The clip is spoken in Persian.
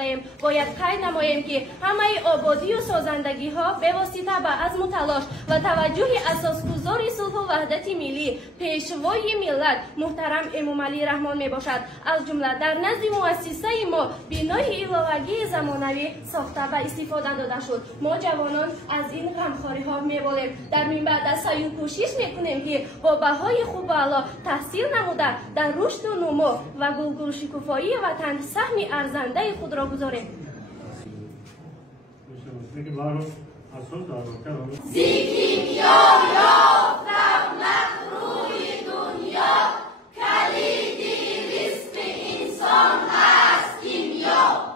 ایم باید قید نماییم که همه آبادی و سازندگی ها به واسطه به عزم و تلاش و توجه اساسگذار صلح و وحدت ملی پیشوای ملت محترم امام علی رحمان می باشد. از جمله در نزد مؤسسه ما بنای علاوگی زمانوی ساخته و استفاده داده شد. ما جوانان از این غمخواری ها میبالیم. در این بعد از سعی و کوشش میکنیم که با بهای خوب و اعلی تحصیل نموده در رشد و نمو و گلگل شکوفایی وطن سهم ارزنده خود را گذاریم. زیکیم یا رونق روی دنیا، کلیدی رزق انسان هست کیمیا.